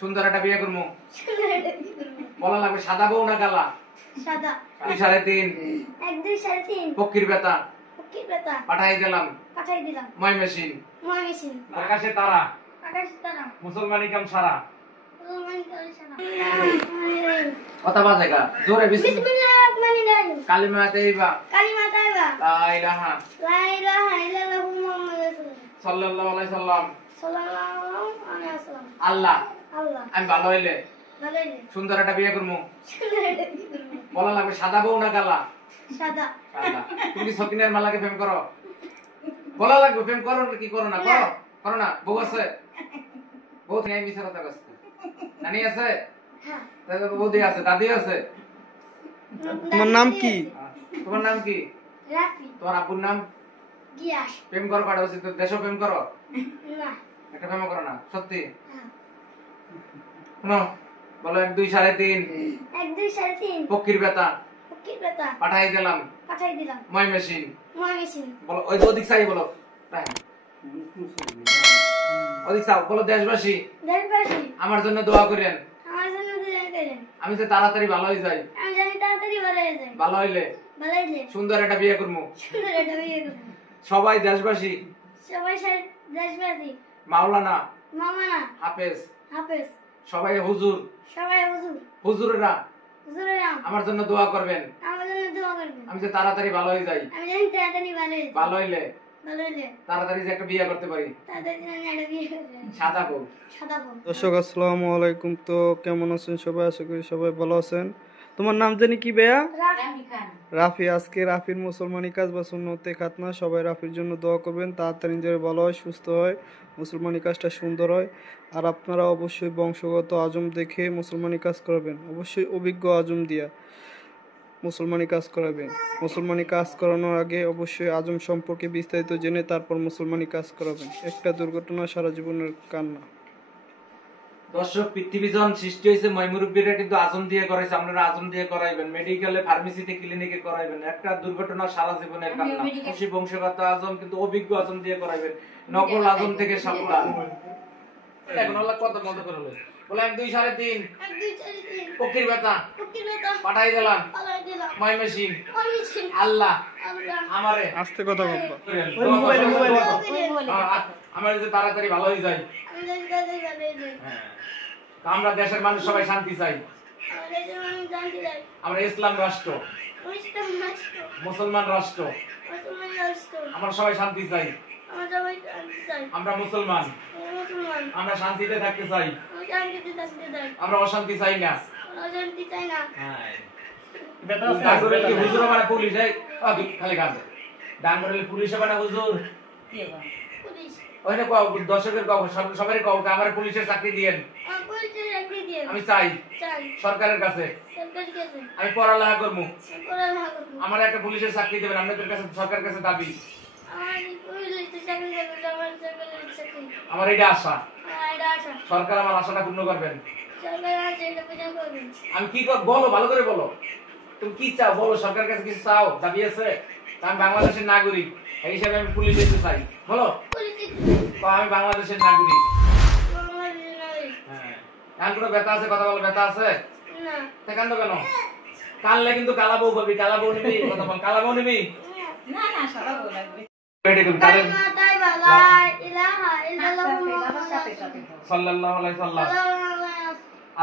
সুন্দর একটা বিয়ে করবো। বলা লাগবে সাদা বউ না কালা? সাদা। 2 3.5 1 2 3.5 পক্ষীর বেতা পাঠাই দিলাম ময়মনসিং। আকাশে তারা মুসলমানি কাম সারা। কথা বাজে গা জোরে বিসমিল্লাহ কালিমা তাইবা লা ইলাহা ইল্লাল্লাহু সাল্লাল্লাহু আলাইহি সাল্লাম। আল্লাহ আমি ভালো হইলে সুন্দর একটা বিয়ে করবো। বলা লাগবে সাদা বউ না কালা? সাদা। তুমি কি সকিনের মালাকে প্রেম করো? বলা লাগবে প্রেম করো কি করো না? করো না। বউ আছে? বউ নেই মিছা কথা কইছে। নানি আছে? হ্যাঁ। বৌদি আছে, দাদি আছে। তোমার নাম কি? তোমার নাম কি? রাফি। তোমার আব্বুর নাম? গিয়াস। প্রেম করো কাটা উচিত দেশও প্রেম করো? না। একটা প্রেম করো না সত্যি? হ্যাঁ। শুনো বলো 1 2 3.5 1 2 3.5 পক্ষীর বেতা পাঠাই দিলাম ময়মনসিং। বলো ওই ওদিক চাই বলো তাই ওদিক চাও বলো দেশবাসী আমার জন্য দোয়া করেন। আমি তো তাড়াতাড়ি ভালো হয়ে যাই। ভালো হইলে সুন্দর একটা বিয়ে করবো। সবাই দেশবাসী মাওলানা হাফেজ সবাই হুজুর হুজুরেরা আমার জন্য দোয়া করবেন। আমি তো তাড়াতাড়ি ভালো হয়ে যাই। ভালো হইলে তাড়াতাড়ি যে একটা বিয়ে করতে পারি। সাদা বউ। দর্শক আসসালামু আলাইকুম। তো কেমন আছেন সবাই? আশা করি সবাই ভালো আছেন। তোমার নাম জানি কি ভাইয়া? রাফি। আজকে রাফির মুসলমানি কাজ বা সুন্নতে খাতনা। সবাই রাফির জন্য দোয়া করবেন, তাড়াতাড়ি নিজের ভালো হয়, সুস্থ হয়, মুসলমানি কাজটা সুন্দর হয়। আর আপনারা অবশ্যই বংশগত আজম দেখে মুসলমানি কাজ করবেন। অবশ্যই অভিজ্ঞ আজম দিয়া মুসলমানি কাজ করাবেন। মুসলমানি কাজ করানোর আগে অবশ্যই আজম সম্পর্কে বিস্তারিত জেনে তারপর মুসলমানি কাজ করাবেন। একটা দুর্ঘটনা সারা জীবনের কান্না। দর্শক পৃথিবীজন সৃষ্টি হয়েছে ময়মুরব্বীরা কিন্তু আজম দিয়ে করাইছে। আপনারা আজম দিয়ে করাইবেন, মেডিকেলে ফার্মেসিতে ক্লিনিকে করাইবেন। একটা দুর্ঘটনা সারা জীবনের কান্না। খুশি বংশগত আজম কিন্তু অভিজ্ঞ আজম দিয়ে করাইবেন। নকল আজম থেকে সাবধান। এখন আল্লাহ কত মত করলো বলে 1 2 3.5 পক্ষীর বেতা পাঠাই দিলাম ময়মনসিং। আল্লাহ আমারে আস্তে কথা বলবা। আমার যে তাড়াতাড়ি ভালো হয়ে যায়। আমরা দেশের মানুষ সবাই শান্তি চাই। আমরা ইসলাম রাষ্ট্র মুসলমান রাষ্ট্র আমরা সবাই শান্তি চাই। আমরা মুসলমান আমরা শান্তিতে থাকতে চাই। আমরা অশান্তি চাই না। হুজুর মানে পুলিশ খালি গান ডাঙ্গরের পুলিশে মানে হুজুর ওইটা কও দর্শকের কও সবাই কও আমার পুলিশের চাকরি দিয়েন। আমি চাই সরকারের কাছে আমি পড়ালেখা করবো। আমার একটা পুলিশের চাকরি দেবেন। আপনাদের কাছে সরকারের কাছে দাবি আমার এটা আশা। সরকার আমার আশাটা পূর্ণ করবেন। আমি কি বলো ভালো করে বলো তুমি কি চাও বলো। সরকারের কাছে কিছু চাও দাবি আছে? আমি বাংলাদেশের নাগরিক এই হিসাবে আমি পুলিশ হতে চাই। বলো আমি বাংলাদেশের নাগরিক। হ্যাঁ এখন কোনো ব্যথা আছে? কথা বলো ব্যথা আছে? কান্দো কেন? কানলে কিন্তু কালা বউ পাবি। কালা বউ নিবি? কথা বল কালা বউ নিবি? না না সাদা বউ লাগবে। সাল্লাল্লাহু আলাইহি সাল্লাম।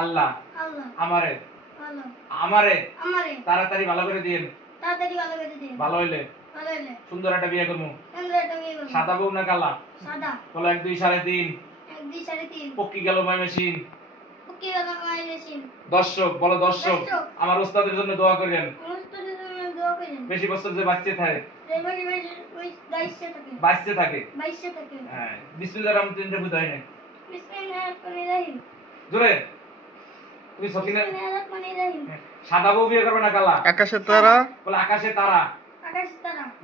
আল্লাহ আমারে তাড়াতাড়ি ভালো করে দিয়েন। ভালো হইলে সুন্দর একটা বিয়ে করবো। সাদা বউ না কালা? বলো 1 2 3.5 পক্ষী গেল ময়মনসিং। দর্শক বলো দর্শক আমার ওস্তাদের জন্য দোয়া করেন। বেশি বছর যে বাঁচতে থাকে হ্যাঁ বিসমিল্লাহির রহমানির রহিম বুঝাই না জোরে তুমি সকিনা সাদা বউ বিয়ে করবে না কালা? আকাশে তারা বলে আকাশে তারা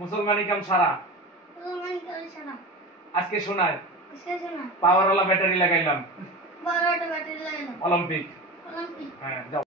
মুসলমানি কাম সারা। আজকে শোনায় পাওয়ারওয়ালা ব্যাটারি লাগাইলাম অলিম্পিক। হ্যাঁ যাও।